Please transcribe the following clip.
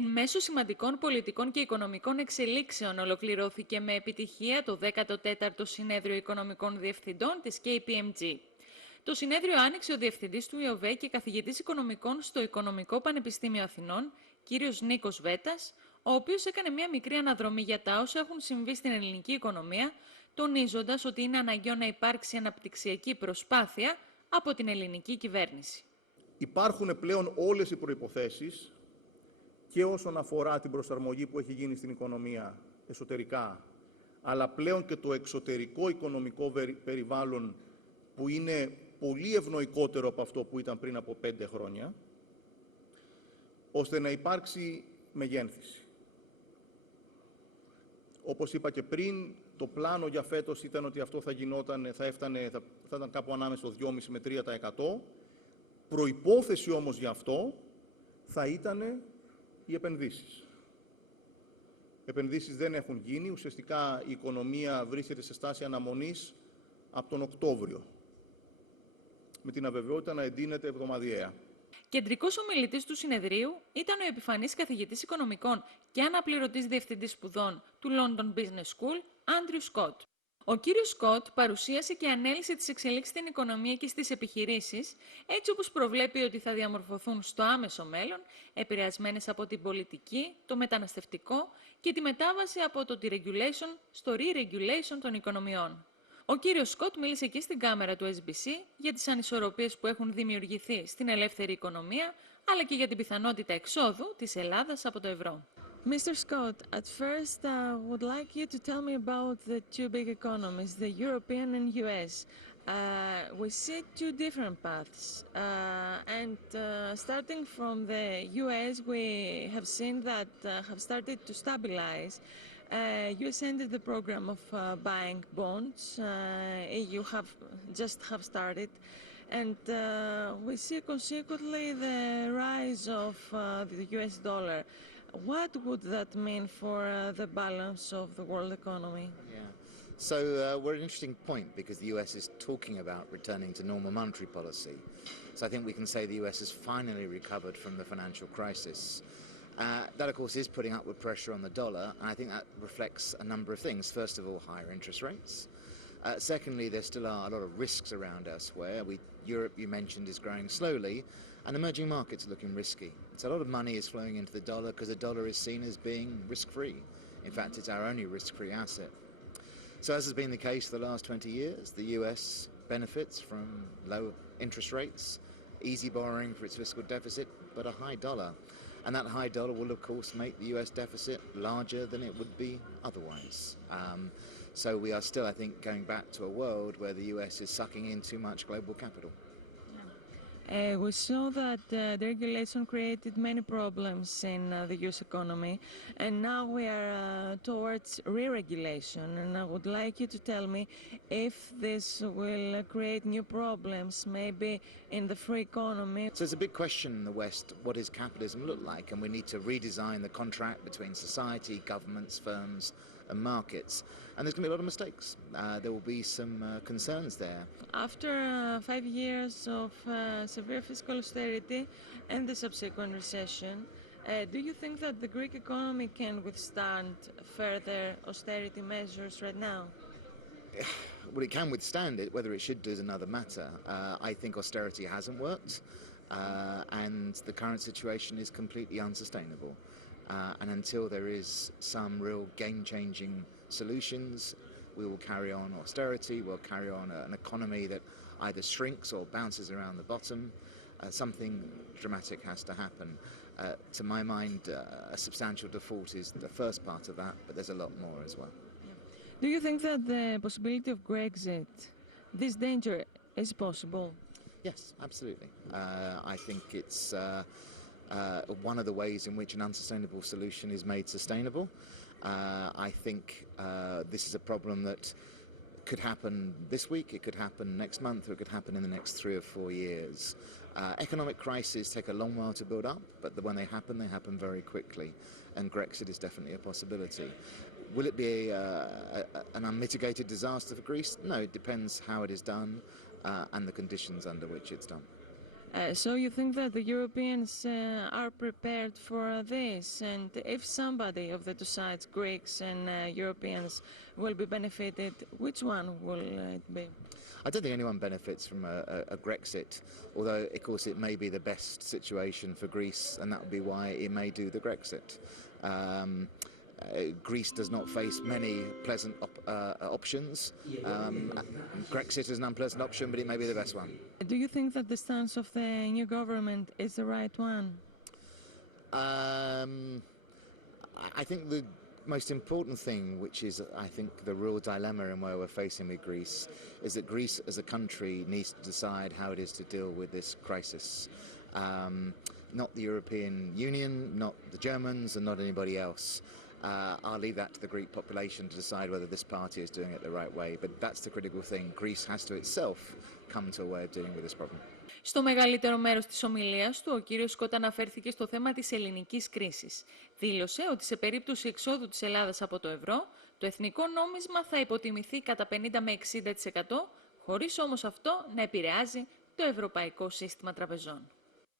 Εν μέσω σημαντικών πολιτικών και οικονομικών εξελίξεων ολοκληρώθηκε με επιτυχία το 14ο Συνέδριο Οικονομικών Διευθυντών της KPMG. Το συνέδριο άνοιξε ο διευθυντής του ΙΟΒ και καθηγητής οικονομικών στο Οικονομικό Πανεπιστήμιο Αθηνών, κύριος Νίκος Βέτας, ο οποίος έκανε μια μικρή αναδρομή για τα όσα έχουν συμβεί στην ελληνική οικονομία, τονίζοντας ότι είναι αναγκαίο να υπάρξει αναπτυξιακή προσπάθεια από την ελληνική κυβέρνηση. Υπάρχουν πλέον όλες οι προϋποθέσεις και όσον αφορά την προσαρμογή που έχει γίνει στην οικονομία εσωτερικά, αλλά πλέον και το εξωτερικό οικονομικό περιβάλλον που είναι πολύ ευνοϊκότερο από αυτό που ήταν πριν από 5 χρόνια, ώστε να υπάρξει μεγένθηση. Όπως είπα και πριν, το πλάνο για φέτος ήταν ότι αυτό θα ήταν κάπου ανάμεσα στο 2,5 με 3%. Προϋπόθεση όμως γι' αυτό θα ήταν οι επενδύσεις. Επενδύσεις δεν έχουν γίνει. Ουσιαστικά η οικονομία βρίσκεται σε στάση αναμονής από τον Οκτώβριο, με την αβεβαιότητα να εντείνεται εβδομαδιαία. Κεντρικός ομιλητής του συνεδρίου ήταν ο επιφανής καθηγητής οικονομικών και αναπληρωτής διευθυντής σπουδών του London Business School, Άντριου Σκοτ. Ο κύριος Σκοτ παρουσίασε και ανέλυσε τις εξελίξεις στην οικονομία και στις επιχειρήσεις, έτσι όπως προβλέπει ότι θα διαμορφωθούν στο άμεσο μέλλον, επηρεασμένες από την πολιτική, το μεταναστευτικό και τη μετάβαση από το deregulation στο re-regulation των οικονομιών. Ο κύριος Σκοτ μίλησε και στην κάμερα του SBC για τις ανισορροπίες που έχουν δημιουργηθεί στην ελεύθερη οικονομία, αλλά και για την πιθανότητα εξόδου της Ελλάδας από το ευρώ. Mr. Scott, at first I would like you to tell me about the two big economies, the European and US. We see two different paths, and starting from the US, we have seen that have started to stabilize. US ended the program of buying bonds. You have started, and we see consequently the rise of the US dollar. What would that mean for the balance of the world economy? Yeah. So we're at an interesting point because the US is talking about returning to normal monetary policy. So I think we can say the US has finally recovered from the financial crisis. That, of course, is putting upward pressure on the dollar, and I think that reflects a number of things. First of all, higher interest rates. Secondly, there still are a lot of risks around elsewhere. Europe, you mentioned, is growing slowly, and emerging markets are looking risky. So a lot of money is flowing into the dollar because the dollar is seen as being risk-free. In fact, it's our only risk-free asset. So as has been the case for the last 20 years, the US benefits from low interest rates, easy borrowing for its fiscal deficit, but a high dollar. And that high dollar will, of course, make the US deficit larger than it would be otherwise. So we are still, I think, going back to a world where the US is sucking in too much global capital. We saw that the regulation created many problems in the US economy, and now we are towards re-regulation, and I would like you to tell me if this will create new problems, maybe in the free economy. So it's a big question in the West, what does capitalism look like? And we need to redesign the contract between society, governments, firms and markets. And there's going to be a lot of mistakes. There will be some concerns there. After 5 years of severe fiscal austerity and the subsequent recession, do you think that the Greek economy can withstand further austerity measures right now? Well, it can withstand it. Whether it should do is another matter. I think austerity hasn't worked, and the current situation is completely unsustainable. And until there is some real game-changing solutions, we will carry on austerity, we'll carry on an economy that either shrinks or bounces around the bottom. Something dramatic has to happen. To my mind, a substantial default is the first part of that, but there's a lot more as well. Do you think that the possibility of Brexit, this danger, is possible? Yes, absolutely. I think it's one of the ways in which an unsustainable solution is made sustainable. I think this is a problem that could happen this week, it could happen next month, or it could happen in the next 3 or 4 years. Economic crises take a long while to build up, but when they happen very quickly, and Brexit is definitely a possibility. Will it be an unmitigated disaster for Greece? No, it depends how it is done and the conditions under which it's done. So you think that the Europeans are prepared for this? And if somebody of the two sides, Greeks and Europeans, will be benefited, which one will it be? I don't think anyone benefits from a Grexit, although, of course, it may be the best situation for Greece, and that would be why it may do the Grexit. Greece does not face many pleasant options. Grexit is an unpleasant option, but it may be the best one. Do you think that the stance of the new government is the right one? I think the most important thing, which is, I think, the real dilemma and where we're facing with Greece, is that Greece as a country needs to decide how it is to deal with this crisis. Not the European Union, not the Germans, and not anybody else. I'll leave that to the Greek population to decide whether this party is doing it the right way. But that's the critical thing. Greece has to itself come to a way of dealing with this problem. Στο μεγαλύτερο μέρος της ομιλίας του, ο κύριος Σκοτ αναφέρθηκε στο θέμα της ελληνικής κρίσης. Δήλωσε ότι σε περίπτωση εξόδου της Ελλάδας από το ευρώ, το εθνικό νόμισμα θα υποτιμηθεί κατά 50 με 60%, χωρίς όμως αυτό να επηρεάζει το ευρωπαϊκό σύστημα τραπεζών.